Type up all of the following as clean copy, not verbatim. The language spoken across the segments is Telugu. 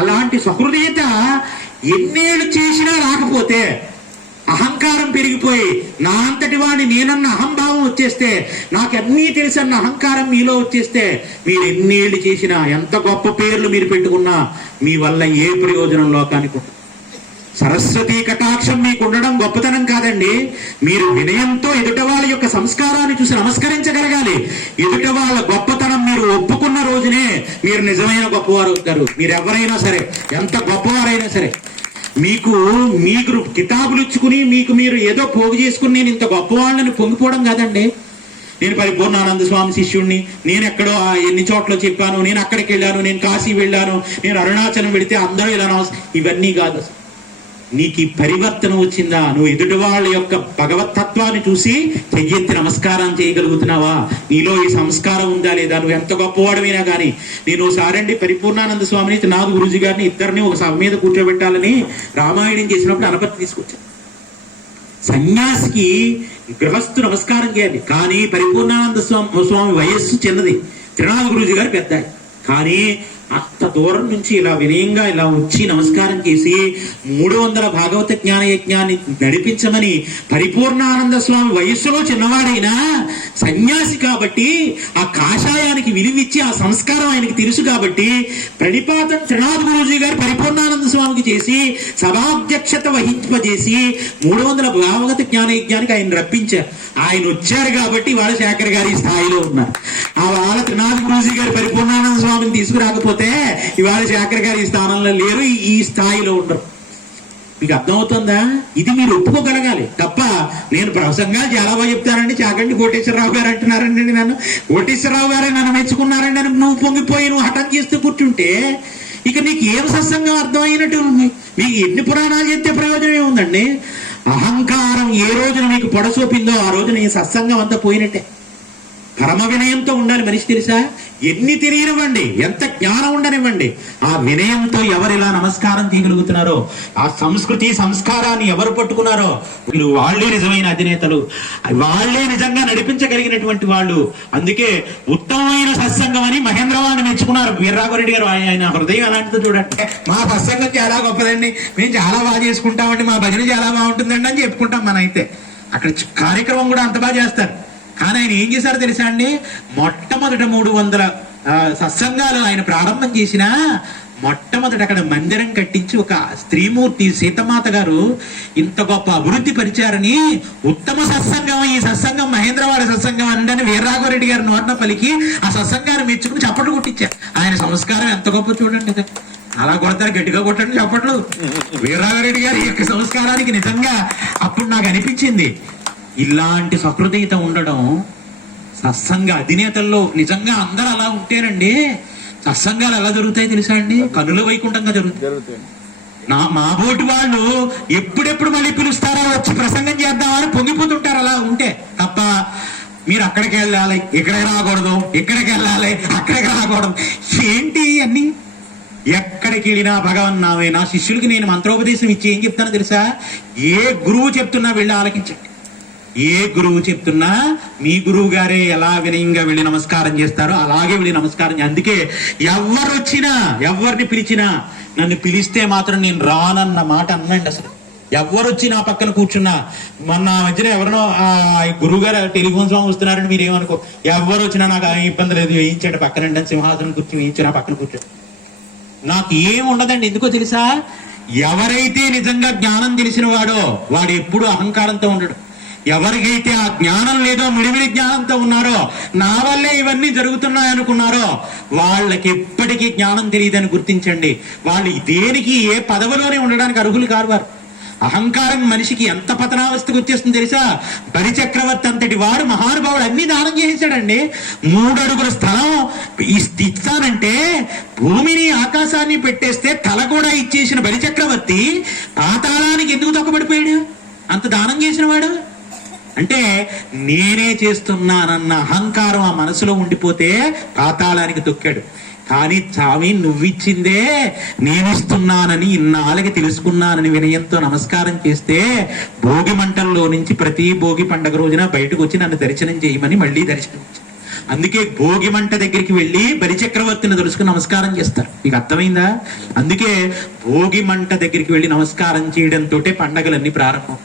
అలాంటి సహృదయత ఎన్నేళ్ళు చేసినా రాకపోతే అహంకారం పెరిగిపోయి నా అంతటి వాడిని నేనన్న అహంభావం వచ్చేస్తే నాకన్నీ తెలుసన్న అహంకారం మీలో వచ్చేస్తే మీరు ఎన్నేళ్ళు చేసినా ఎంత గొప్ప పేర్లు మీరు పెట్టుకున్నా మీ వల్ల ఏ ప్రయోజనం లోకానికి ఉండదు. సరస్వతీ కటాక్షం మీకు ఉండడం గొప్పతనం కాదండి. మీరు వినయంతో ఎదుట వాళ్ళ యొక్క సంస్కారాన్ని చూసి నమస్కరించగలగాలి. ఎదుట వాళ్ళ గొప్పతనం మీరు ఒప్పుకున్న రోజునే మీరు నిజమైన గొప్పవారు అవుతారు. మీరు ఎవరైనా సరే, ఎంత గొప్పవారైనా సరే, మీకు కితాబులు ఇచ్చుకుని మీరు ఏదో పోగు చేసుకుని నేను ఇంత గొప్పవాళ్ళని పొంగిపోవడం కాదండి. నేను పరిపూర్ణానంద స్వామి శిష్యుణ్ణి, నేను ఎక్కడో ఎన్ని చోట్ల చెప్పాను, నేను అక్కడికి వెళ్ళాను, నేను కాశీ వెళ్ళాను, నేను అరుణాచలం వెళితే అందరూ ఇలా ఇవన్నీ కాదు. నీకు ఈ పరివర్తన వచ్చిందా? నువ్వు ఎదుటి వాళ్ళ యొక్క భగవతత్వాన్ని చూసి చెయ్యెత్తి నమస్కారం చేయగలుగుతున్నావా? నీలో ఈ సంస్కారం ఉందా లేదా? నువ్వు ఎంత గొప్పవాడమైనా కానీ. నేను ఒకసారండి పరిపూర్ణానంద స్వామిని, నాదు గురుజీ గారిని ఇద్దరిని ఒక సభ మీద కూర్చోబెట్టాలని రామాయణం చేసినప్పుడు అనుమతి తీసుకొచ్చాను. సన్యాసికి గృహస్థు నమస్కారం చేయాలి, కానీ పరిపూర్ణానంద స్వామి వయస్సు చిన్నది, త్రినాథ గురుజీ గారు పెద్ద. కానీ అంత దూరం నుంచి ఇలా వినయంగా ఇలా వచ్చి నమస్కారం చేసి 300 భాగవత జ్ఞాన యజ్ఞాన్ని నడిపించమని, పరిపూర్ణానంద స్వామి వయస్సులో చిన్నవాడైనా సన్యాసి కాబట్టి ఆ కాషాయానికి విలువిచ్చి ఆ సంస్కారం ఆయనకి తెలుసు కాబట్టి ప్రణిపాతం త్రినాథ గురూజీ గారు పరిపూర్ణానంద స్వామికి చేసి సభాధ్యక్షత వహింపజేసి 300 భాగవత జ్ఞాన యజ్ఞానికి ఆయన రప్పించారు. ఆయన వచ్చారు కాబట్టి వాళ్ళ శేఖర్ గారి స్థాయిలో ఉన్నారు. ఆ వాళ్ళ త్రినాథ గురూజీ గారు పరిపూర్ణానంద స్వామిని తీసుకురాకపోతే ఇవాళ శేఖర్ గారు ఈ స్థానంలో లేరు, ఈ స్థాయిలో ఉండరు. మీకు అర్థమవుతుందా? ఇది మీరు ఒప్పుకోగలగాలి తప్ప నేను ప్రసంగాలు చాలా బాగా చెప్తానండి, చాకండి కోటేశ్వరరావు గారు అంటున్నారండి, నన్ను కోటేశ్వరరావు గారే నన్ను మెచ్చుకున్నారండి అని నువ్వు పొంగిపోయి నువ్వు హఠం చేస్తూ కూర్చుంటే ఇక నీకు ఏం సత్సంగం అర్థమైనట్టు ఉంది? మీకు ఎన్ని పురాణాలు చెప్తే ప్రయోజనం ఏముందండి? అహంకారం ఏ రోజున మీకు పొడసోపిందో ఆ రోజున ఈ సత్సంగం అంతా పోయినట్టే. పరమ వినయంతో ఉండాలి మనిషి, తెలుసా? ఎన్ని తెలియనివ్వండి, ఎంత జ్ఞానం ఉండనివ్వండి, ఆ వినయంతో ఎవరిలా నమస్కారం చేయగలుగుతున్నారో, ఆ సంస్కృతి సంస్కారాన్ని ఎవరు పట్టుకున్నారో వాళ్ళే నిజమైన అధినేతలు, వాళ్ళే నిజంగా నడిపించగలిగినటువంటి వాళ్ళు. అందుకే ఉత్తమమైన సత్సంగం అని మహేంద్రవాడిని మెచ్చుకున్నారు వీర్రాఘవరెడ్డి గారు. ఆయన హృదయం అలాంటిదో చూడండి. మా సత్సంగం చాలా గొప్పదండి, మేము చాలా బాగా చేసుకుంటామండి, మా భజన చాలా బాగుంటుందండి అని చెప్పుకుంటాం. మన అయితే అక్కడ కార్యక్రమం కూడా అంత బాగా చేస్తారు. కానీ ఆయన ఏం చేశారో తెలుసా అండి? మొట్టమొదట 300 సత్సంగాలు ఆయన ప్రారంభం చేసిన మొట్టమొదట అక్కడ మందిరం కట్టించి ఒక స్త్రీమూర్తి సీతమాత గారు ఇంత గొప్ప అభివృద్ధి పరిచారని ఉత్తమ సత్సంగం, ఈ సత్సంగం మహేంద్రవాడ సత్సంగం అని వీర్రాఘవరెడ్డి గారు నోట్న పలికి ఆ సత్సంగాన్ని మెచ్చుకుని చప్పట్లు కొట్టించారు. ఆయన సంస్కారం ఎంత గొప్ప చూడండి. అలా కొడతారు, గట్టిగా కొట్టండి చప్పట్లు. వీర్రాఘవరెడ్డి గారి యొక్క సంస్కారానికి నిజంగా అప్పుడు నాకు అనిపించింది, ఇలాంటి సహృదయత ఉండడం సత్సంగ అధినేతల్లో నిజంగా అందరూ అలా ఉంటేనండి సత్సంగాలు ఎలా జరుగుతాయి తెలుసా అండి? కనుల వైకుంఠంగా జరుగుతాయి. మా బోటి వాళ్ళు ఎప్పుడెప్పుడు మళ్ళీ పిలుస్తారో వచ్చి ప్రసంగం చేద్దామని పొంగిపోతుంటారు అలా ఉంటే. తప్ప మీరు అక్కడికి వెళ్ళాలి, ఇక్కడికి రాకూడదు, ఇక్కడికి వెళ్ళాలి, అక్కడికి రాకూడదు, ఏంటి అన్ని? ఎక్కడికి వెళ్ళినా భగవన్ నామే. నా శిష్యులకి నేను మంత్రోపదేశం ఇచ్చి ఏం చెప్తానో తెలుసా? ఏ గురువు చెప్తున్నా వెళ్ళి ఆలకించండి. ఏ గురువు చెప్తున్నా మీ గురువు గారే ఎలా వినయంగా వెళ్ళి నమస్కారం చేస్తారో అలాగే వెళ్ళి నమస్కారం. అందుకే ఎవరు వచ్చినా, ఎవరిని పిలిచినా, నన్ను పిలిస్తే మాత్రం నేను రానన్న మాట అన్నండి. అసలు ఎవరు వచ్చి నా పక్కన కూర్చున్నా, మొన్న మధ్యన ఎవరినో గురువు గారు టెలిఫోన్ స్వామి వస్తున్నారని మీరు ఏమనుకో, ఎవరు వచ్చినా నాకు ఇబ్బంది లేదు, వేయించండి పక్కనండి అని సింహాసనం కూర్చొని వేయించి నా పక్కన కూర్చోండి. నాకు ఏం ఉండదండి. ఎందుకో తెలుసా? ఎవరైతే నిజంగా జ్ఞానం తెలిసిన వాడు ఎప్పుడు అహంకారంతో ఉండడు. ఎవరికైతే ఆ జ్ఞానం లేదో, మిడిమిడి జ్ఞానంతో ఉన్నారో, నా వల్లే ఇవన్నీ జరుగుతున్నాయి అనుకున్నారో వాళ్ళకి ఎప్పటికీ జ్ఞానం తెలియదని గుర్తించండి. వాళ్ళు దేనికి ఏ పదవిలోనే ఉండడానికి అర్హులు కారు వారు. అహంకారం మనిషికి ఎంత పతనావస్థకు వచ్చేస్తుంది తెలుసా? బలిచక్రవర్తి అంతటి వాడు మహానుభావుడు అన్ని దానం చేశాడండి. 3 అడుగుల స్థలం ఇస్తానంటే భూమిని ఆకాశాన్ని పెట్టేస్తే తల కూడా ఇచ్చేసిన బలిచక్రవర్తి పాతాళానికి ఎందుకు తొక్కబడిపోయాడు? అంత దానం చేసిన వాడు. అంటే నేనే చేస్తున్నానన్న అహంకారం ఆ మనసులో ఉండిపోతే పాతాళానికి తొక్కాడు. కానీ స్వామి నువ్విచ్చిందే నేనిస్తున్నానని ఇన్నాళ్ళకి తెలుసుకున్నానని వినయంతో నమస్కారం చేస్తే భోగి మంటల్లో నుంచి ప్రతి భోగి పండగ రోజున బయటకు వచ్చి నన్ను దర్శనం చేయమని మళ్ళీ దర్శనం అందుకే భోగి మంట దగ్గరికి వెళ్ళి బలిచక్రవర్తిని తెలుసుకుని నమస్కారం చేస్తారు. మీకు అర్థమైందా? అందుకే భోగి మంట దగ్గరికి వెళ్ళి నమస్కారం చేయడంతో పండగలన్నీ ప్రారంభం.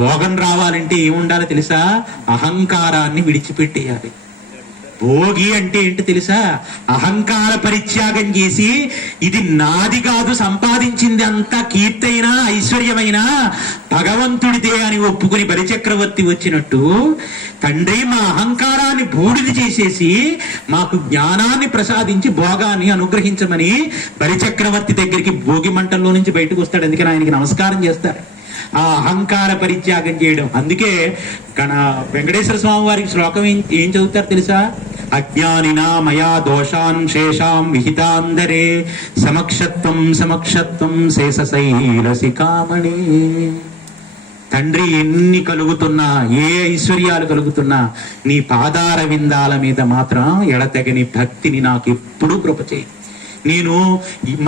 భోగం రావాలంటే ఏముండాలో తెలుసా? అహంకారాన్ని విడిచిపెట్టేయాలి. భోగి అంటే ఏంటి తెలుసా? అహంకార పరిత్యాగం చేసి ఇది నాది కాదు, సంపాదించింది అంతా కీర్తైనా ఐశ్వర్యమైనా భగవంతుడిదే అని ఒప్పుకుని బలిచక్రవర్తి వచ్చినట్టు తండ్రి మా అహంకారాన్ని బూడిది చేసేసి మాకు జ్ఞానాన్ని ప్రసాదించి భోగాన్ని అనుగ్రహించమని బలిచక్రవర్తి దగ్గరికి భోగి మంటల్లో నుంచి బయటకు వస్తాడు. అందుకని ఆయనకి నమస్కారం చేస్తారు. ఆ అహంకార పరిత్యాగం చేయడం. అందుకే వెంకటేశ్వర స్వామి వారికి శ్లోకం ఏం చదువుతారు తెలుసా? అజ్ఞానినా మయా దోషాన్ శేషాం విహితాందరే సమక్షత్వం సమక్షత్వం శేషశైలశిఖామణి. తండ్రి ఎన్ని కలుగుతున్నా, ఏ ఐశ్వర్యాలు కలుగుతున్నా నీ పాదార విందాల మీద మాత్రం ఎడతెగని భక్తిని నాకు ఎప్పుడూ కృప చేయి. నేను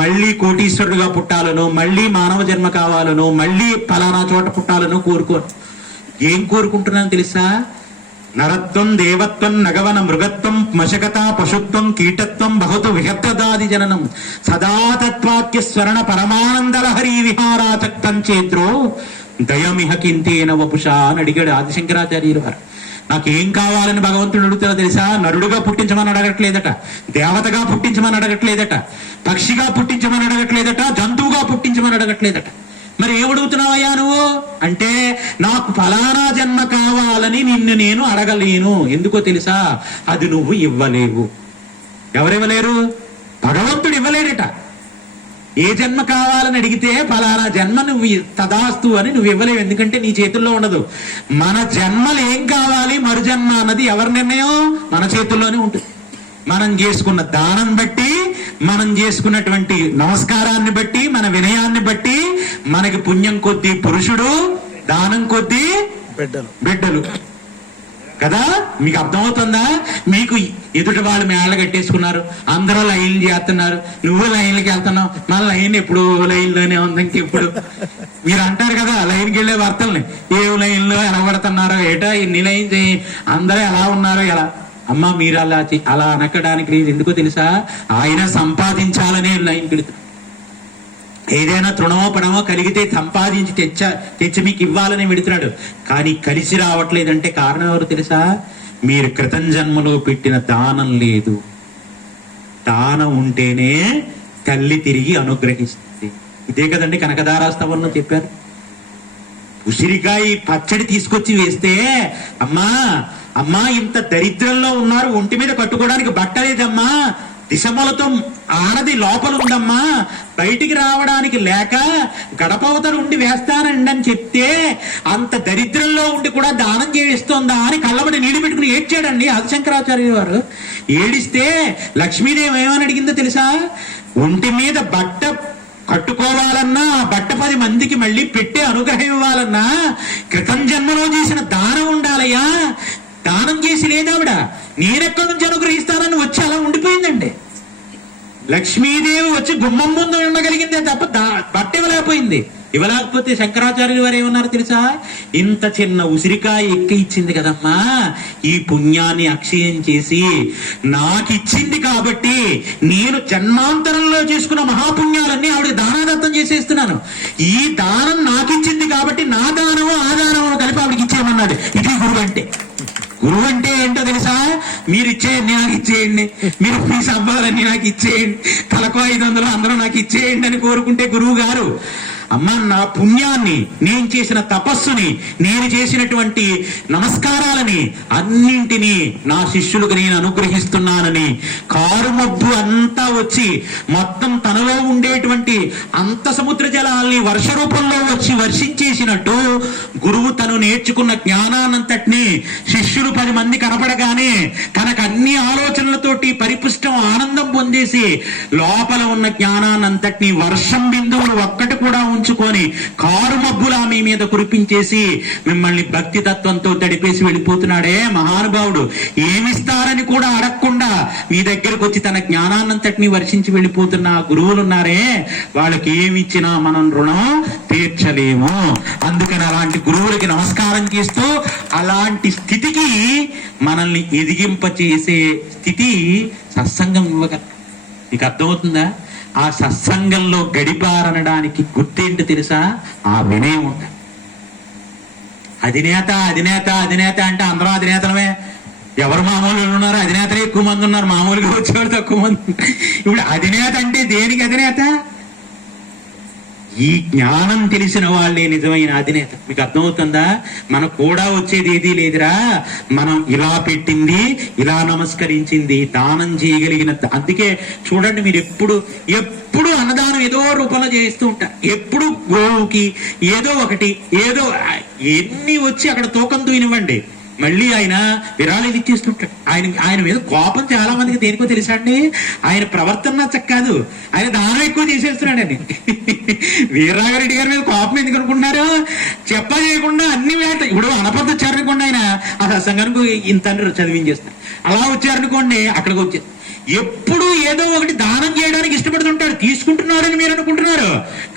మళ్ళీ కోటీశ్వరుడుగా పుట్టాలను, మళ్ళీ మానవ జన్మ కావాలను, మళ్ళీ ఫలానా చోట పుట్టాలను కోరుకోను. ఏం కోరుకుంటున్నాను తెలుసా? నరత్వం, దేవత్వం, నగవన మృగత్వం, మశకత, పశుత్వం, కీటత్వం, బహుతు విహత్తదాది జననం సదాతత్వాక్య స్వరణ పరమానందలహరి విహారాచక్తం చేత్రో దయమిహ కింతేన వపుషా అని అడిగాడు ఆదిశంకరాచార్యులు వారు. నాకేం కావాలని భగవంతుడు అడుగుతారో తెలుసా? నరుడుగా పుట్టించమని అడగట్లేదట, దేవతగా పుట్టించమని అడగట్లేదట, పక్షిగా పుట్టించమని అడగట్లేదట, జంతువుగా పుట్టించమని అడగట్లేదట. మరి ఏమడుగుతున్నావయ్యా నువ్వు అంటే, నాకు ఫలానా జన్మ కావాలని నిన్ను నేను అడగలేను. ఎందుకో తెలుసా? అది నువ్వు ఇవ్వలేవు. ఎవరివ్వలేరు? భగవంతుడు ఇవ్వలేడట. ఏ జన్మ కావాలని అడిగితే ఫలానా జన్మ నువ్వు తదాస్తు అని నువ్వు ఇవ్వలేవు. ఎందుకంటే నీ చేతుల్లో ఉండదు. మన జన్మలు ఏం కావాలి, మరు జన్మ అన్నది ఎవరి నిర్ణయం? మన చేతుల్లోనే ఉంటుంది. మనం చేసుకున్న దానం బట్టి, మనం చేసుకున్నటువంటి నమస్కారాన్ని బట్టి, మన వినయాన్ని బట్టి మనకి పుణ్యం కొద్దీ పురుషుడు, దానం కొద్దీ బిడ్డలు కదా. మీకు అర్థమవుతుందా? మీకు ఎదుటి వాళ్ళు మేళ కట్టేసుకున్నారు, అందరూ లైన్లు చేస్తున్నారు, నువ్వు లైన్లకి వెళ్తున్నావు. మన లైన్ ఎప్పుడు లైన్లోనే ఉంది. ఇంకెప్పుడు మీరు అంటారు కదా లైన్కి వెళ్ళే భర్తల్ని, ఏ లైన్లో ఎలా పడుతున్నారో ఏటా, ఎన్ని లైన్స్, అందరూ ఎలా ఉన్నారో ఎలా. అమ్మ మీరు అలా అనక్కడానికి లేదు. ఎందుకో తెలుసా? ఆయన సంపాదించాలనే లైన్ పెడుతుంది. ఏదైనా తృణమో పణమో కలిగితే సంపాదించి తెచ్చి మీకు ఇవ్వాలని పెడుతున్నాడు. కానీ కలిసి రావట్లేదంటే కారణం ఎవరు తెలుసా? మీరు క్రితం జన్మలో పెట్టిన దానం లేదు. దానం ఉంటేనే తల్లి తిరిగి అనుగ్రహిస్తుంది. ఇదే కదండి కనకదారాస్తవంలో చెప్పారు. ఉసిరికాయ పచ్చడి తీసుకొచ్చి వేస్తే, అమ్మా ఇంత దరిద్రంలో ఉన్నారు, ఒంటి మీద కట్టుకోవడానికి బట్ట లేదమ్మా, దిశమలతో ఆనది లోపల ఉందమ్మా, బయటికి రావడానికి లేక గడపవతలు ఉండి వేస్తానండి అని చెప్తే, అంత దరిద్రంలో ఉండి కూడా దానం చేయిస్తోందా అని కళ్ళబడి నీళ్లు పెట్టుకుని ఏడ్చాడండి ఆదిశంకరాచార్యుల వారు. ఏడిస్తే లక్ష్మీదేవి ఏమని అడిగిందో తెలుసా? ఒంటి మీద బట్ట కట్టుకోవాలన్నా, ఆ బట్ట 10 మందికి మళ్ళీ పెట్టే అనుగ్రహం ఇవ్వాలన్నా క్రితం జన్మలో చేసిన దానం ఉండాలయ్యా. దానం చేసి లేదావిడ, నేనెక్కడి నుంచి అనుగ్రహిస్తానని వచ్చి అలా ఉండిపోయిందండి. లక్ష్మీదేవి వచ్చి గుమ్మం ముందు ఉండగలిగిందే తప్ప బట్ట ఇవ్వలేకపోయింది. ఇవ్వలేకపోతే శంకరాచార్యులు వారు ఏమన్నారు తెలుసా? ఇంత చిన్న ఉసిరికాయ ఎక్కి ఇచ్చింది కదమ్మా, ఈ పుణ్యాన్ని అక్షయం చేసి నాకిచ్చింది కాబట్టి నేను జన్మాంతరంలో చేసుకున్న మహాపుణ్యాలన్నీ ఆవిడకి దానాదత్తం చేసేస్తున్నాను. ఈ దానం నాకిచ్చింది కాబట్టి నా దానము ఆ దానము కలిపి ఆవిడకి ఇచ్చేయమన్నాడు. ఇది గురువు అంటే. గురువు అంటే ఏంటో తెలుసా? మీరు ఇచ్చేయండి, నాకు ఇచ్చేయండి, మీరు ఫీజు అవ్వాలని నాకు ఇచ్చేయండి, తలకు 500 అందరూ నాకు ఇచ్చేయండి అని కోరుకుంటే గురువు గారు. అమ్మ నా పుణ్యాన్ని, నేను చేసిన తపస్సుని, నేను చేసినటువంటి నమస్కారాలని అన్నింటినీ నా శిష్యులకు నేను అనుగ్రహిస్తున్నానని కారుమబ్బు అంతా వచ్చి మొత్తం తనలో ఉండేటువంటి అంత సముద్ర జలాల్ని వర్ష రూపంలో వచ్చి వర్షించేసినట్టు గురువు తను నేర్చుకున్న జ్ఞానాన్నంతటినీ శిష్యులు 10 మంది కనపడగానే తనకు అన్ని ఆలోచనలతోటి పరిపుష్టం ఆనందం పొందేసి లోపల ఉన్న జ్ఞానాన్నంతటినీ వర్షం బిందువులు ఒక్కటి కూడా ఉంచుకొని కారు మబ్బులా మీ మీద కురిపించేసి మిమ్మల్ని భక్తి తత్వంతో తడిపేసి వెళ్ళిపోతున్నాడే మహానుభావుడు. ఏమిస్తారని కూడా అడగకుండా మీ దగ్గరకు వచ్చి తన జ్ఞానాన్నంతటిని వర్షించి వెళ్ళిపోతున్న గురువులు ఉన్నారే, వాళ్ళకి ఏమిచ్చినా మనం రుణం తీర్చలేము. అందుకని అలాంటి గురువులకి నమస్కారం చేస్తూ అలాంటి స్థితికి మనల్ని ఎదిగింపచేసే స్థితి సత్సంగం ఇవ్వగలరు. నీకు అర్థమవుతుందా? ఆ సత్సంగంలో గడిపారనడానికి గుర్తేంటి తెలుసా? ఆ వినయం ఉండాలి. అధినేత అధినేత అధినేత అంటే అందరం అధినేతలమే. ఎవరు మామూలు ఉన్నారు? అధినేతలే ఎక్కువ మంది ఉన్నారు, మామూలుగా వచ్చేవాడు తక్కువ మంది. ఇప్పుడు అధినేత అంటే దేనికి అధినేత? ఈ జ్ఞానం తెలిసిన వాళ్ళే నిజమైన అధినేత. మీకు అర్థమవుతుందా? మనకు కూడా వచ్చేది ఏదీ లేదురా, మనం ఇలా పెట్టింది, ఇలా నమస్కరించింది, దానం చేయగలిగిన. అందుకే చూడండి, మీరు ఎప్పుడు అన్నదానం ఏదో రూపంలో చేస్తూ ఉంటారు. ఎప్పుడు గోవుకి ఏదో ఒకటి, ఏదో ఎన్ని వచ్చి అక్కడ తూకం తూనివ్వండి, మళ్ళీ ఆయన విరాళాలు ఇచ్చేస్తుంటాడు. ఆయన మీద కోపం చాలా మందికి దేనికో తెలుసా అండి? ఆయన ప్రవర్తన నచ్చక కాదు, ఆయన దానం ఎక్కువ చేసేస్తున్నాడండి. వీరరాఘరెడ్డి గారి మీద కోపం ఎందుకు అనుకుంటున్నారు? చెప్పలేకుండా అన్ని వేట. ఇప్పుడు అనపద్ధ వచ్చారనుకోండి, ఆయన ఆ సత్సంగానికి ఇంత చదివించేస్తారు. అలా వచ్చారనుకోండి, అక్కడికి వచ్చేది. ఎప్పుడు ఏదో ఒకటి దానం చేయడానికి ఇష్టపడుతుంటాడు. తీసుకుంటున్నాడని మీరు అనుకుంటున్నారు,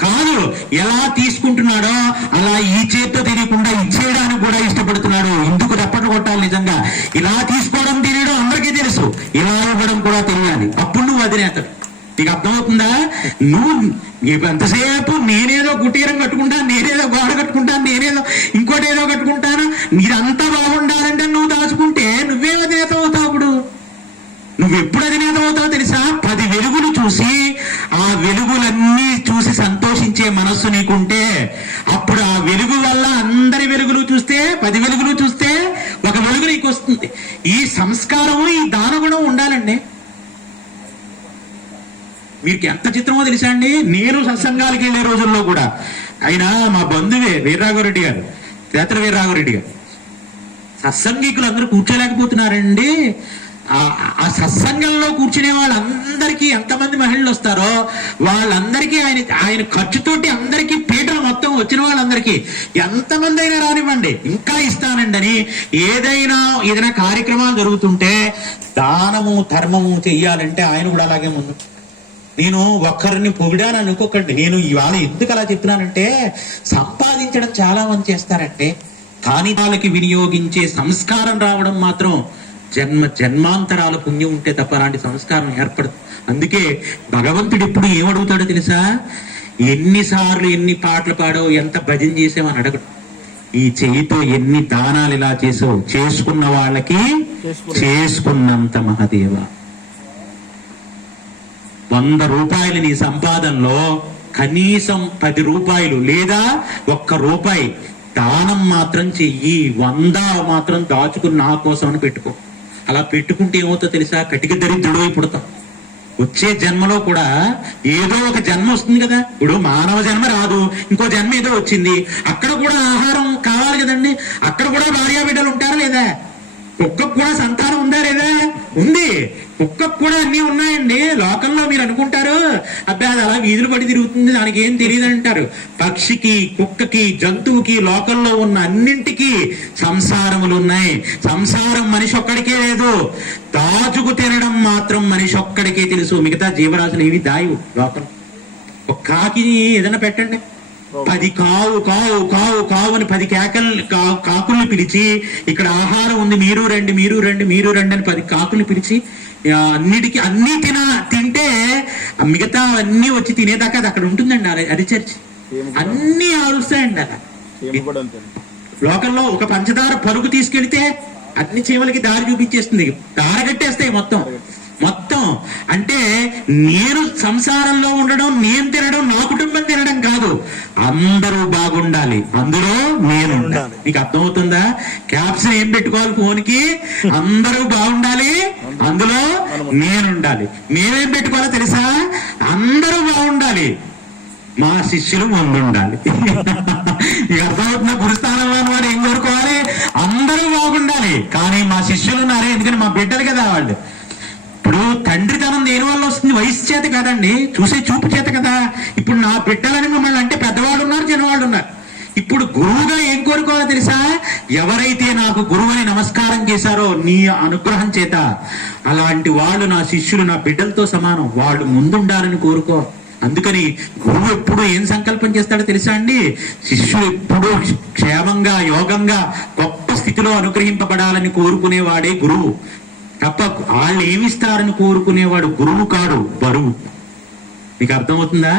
కాదు. ఎలా తీసుకుంటున్నాడో అలా ఈ చేతితో తెలియకుండా ఇచ్చేయడానికి కూడా ఇష్టపడుతున్నాడు. ఇందుకు తప్పట్లు కొట్టాలి నిజంగా. ఇలా తీసుకోవడం తెలియడం అందరికీ తెలుసు, ఇలా ఇవ్వడం కూడా తెలియాలి. అప్పుడు నువ్వు అధినేత. నీకు అర్థమవుతుందా? నువ్వు ఎంతసేపు నేనేదో కుటీరం కట్టుకుంటాను, నేనేదో గోడ కట్టుకుంటాను, నేనేదో ఇంకోటి ఏదో కట్టుకుంటాను, మీరంతా బాగుండాలంటే నువ్వు దాచుకుంటే నువ్వే అధినేత అవుతావు. అప్పుడు నువ్వు ఎప్పుడు అధినేత అవుతావో తెలుసా? 10 వెలుగులు చూసి ఆ వెలుగులన్నీ చూసి సంతోషించే మనస్సు నీకుంటే, అప్పుడు ఆ వెలుగు వల్ల అందరి వెలుగులు చూస్తే, 10 వెలుగులు చూస్తే ఒక వెలుగు నీకు వస్తుంది. ఈ సంస్కారము, ఈ దానగుణం ఉండాలండి. మీకు ఎంత చిత్రమో తెలుసా అండి? నేను సత్సంగాలకి వెళ్ళే రోజుల్లో కూడా ఆయన మా బంధువే వీరరాఘరెడ్డి గారు, తేతల వీరరాఘరెడ్డి గారు. సత్సంగికులు అందరూ కూర్చోలేకపోతున్నారండి. ఆ సత్సంగంలో కూర్చునే వాళ్ళందరికీ ఎంతమంది మహిళలు వస్తారో వాళ్ళందరికీ ఆయన ఖర్చుతోటి అందరికీ పీటలు మొత్తం వచ్చిన వాళ్ళందరికీ ఎంతమంది అయినా రానివ్వండి, ఇంకా ఇస్తానండి అని. ఏదైనా కార్యక్రమాలు జరుగుతుంటే దానము ధర్మము చెయ్యాలంటే ఆయన కూడా అలాగే ముందు. నేను ఒక్కరిని పొగిడాను అనుకోకండి, నేను ఇవాళ ఎందుకు అలా చెప్తున్నానంటే, సంపాదించడం చాలా మంది చేస్తారంటే, కానీ వాళ్ళకి వినియోగించే సంస్కారం రావడం మాత్రం జన్మాంతరాల పుణ్యం ఉంటే తప్ప అలాంటి సంస్కారం ఏర్పడదు. అందుకే భగవంతుడు ఇప్పుడు ఏమడుగుతాడో తెలుసా? ఎన్నిసార్లు ఎన్ని పాటలు పాడావు, ఎంత భజన చేసావు అని అడగడు. ఈ చేయితో ఎన్ని దానాలు ఇలా చేసావు, చేసుకున్న వాళ్ళకి చేసుకున్నంత మహాదేవ. 100 రూపాయలు నీ సంపాదనలో కనీసం 10 రూపాయలు లేదా 1 రూపాయి దానం మాత్రం చెయ్యి. 100 మాత్రం దాచుకుని నా కోసం అని పెట్టుకో. అలా పెట్టుకుంటే ఏమవుతుందో తెలుసా? కటిక దరిద్రుడు అయిపోతాం. వచ్చే జన్మలో కూడా ఏదో ఒక జన్మ వస్తుంది కదా. ఇప్పుడు మానవ జన్మ రాదు, ఇంకో జన్మ ఏదో వచ్చింది. అక్కడ కూడా ఆహారం కావాలి కదండి. అక్కడ కూడా భార్యా బిడ్డలు ఉంటారా లేదా? కుక్కకు కూడా సంతానం ఉందా లేదా? ఉంది. కుక్కకు కూడా అన్ని ఉన్నాయండి. లోకంలో మీరు అనుకుంటారు అబ్బా అది అలా వీధులు పడి తిరుగుతుంది, దానికి ఏం తెలియదు అంటారు. పక్షికి, కుక్కకి, జంతువుకి, లోకంలో ఉన్న అన్నింటికి సంసారములు ఉన్నాయి. సంసారం మనిషి ఒక్కడికే లేదు, దాచుకు తినడం మాత్రం మనిషి ఒక్కడికే తెలుసు. మిగతా జీవరాశులు ఏవి దాయు లోకం. ఒక కాకి ఏదైనా పెట్టండి, 10 కావు కావు కావు కావు అని 10 కాకుల్ని పిలిచి, ఇక్కడ ఆహారం ఉంది, మీరు రండి మీరు రండి మీరు రండి అని 10 కాకుల్ని పిలిచి అన్ని తింటే మిగతా అన్ని వచ్చి తినేదాకా అది అక్కడ ఉంటుందండి. అది చర్చి అన్ని ఆరుస్తాయండి. అలా లోకంలో ఒక పంచదార పరుగు తీసుకెళ్తే అన్ని చీమలకి దారి చూపించేస్తుంది, దారి కట్టేస్తాయి మొత్తం. అంటే నేను సంసారంలో ఉండడం, నేను తినడం, నా కుటుంబం తినడం కాదు, అందరూ బాగుండాలి, అందులో నేను ఉండాలి. మీకు అర్థమవుతుందా? క్యాప్షన్ ఏం పెట్టుకోవాలి ఫోన్కి? అందరూ బాగుండాలి, అందులో నేనుండాలి. మేమేం పెట్టుకోవాలో తెలుసా? అందరూ బాగుండాలి, మా శిష్యులు ముందుండాలి. ఇక అర్థమవుతున్నా? గురుస్థానంలో వాడు ఏం కోరుకోవాలి? అందరూ బాగుండాలి, కానీ మా శిష్యులు ఉన్నారే, ఎందుకంటే మా బిడ్డలు కదా వాళ్ళు. ఇప్పుడు తండ్రితనం దేని వల్ల వస్తుంది? వయసు చేత కాదండి, చూసే చూపు చేత కదా. ఇప్పుడు నా బిడ్డలని మిమ్మల్ని అంటే పెద్దవాళ్ళు ఉన్నారు, చిన్నవాళ్ళు ఉన్నారు. ఇప్పుడు గురువుగా ఏం కోరుకోవాలో తెలుసా? ఎవరైతే నాకు గురువు అని నమస్కారం చేశారో నీ అనుగ్రహం చేత, అలాంటి వాళ్ళు నా శిష్యులు, నా బిడ్డలతో సమానం, వాళ్ళు ముందుండాలని కోరుకో. అందుకని గురువు ఎప్పుడు ఏం సంకల్పం చేస్తాడో తెలుసా అండి? శిష్యులు ఎప్పుడూ క్షేమంగా, యోగంగా, గొప్ప స్థితిలో అనుగ్రహింపబడాలని కోరుకునేవాడే గురువు తప్ప వాళ్ళు ఏమిస్తారని కోరుకునేవాడు గురువు కాడు, బరువు. మీకు అర్థమవుతుందా?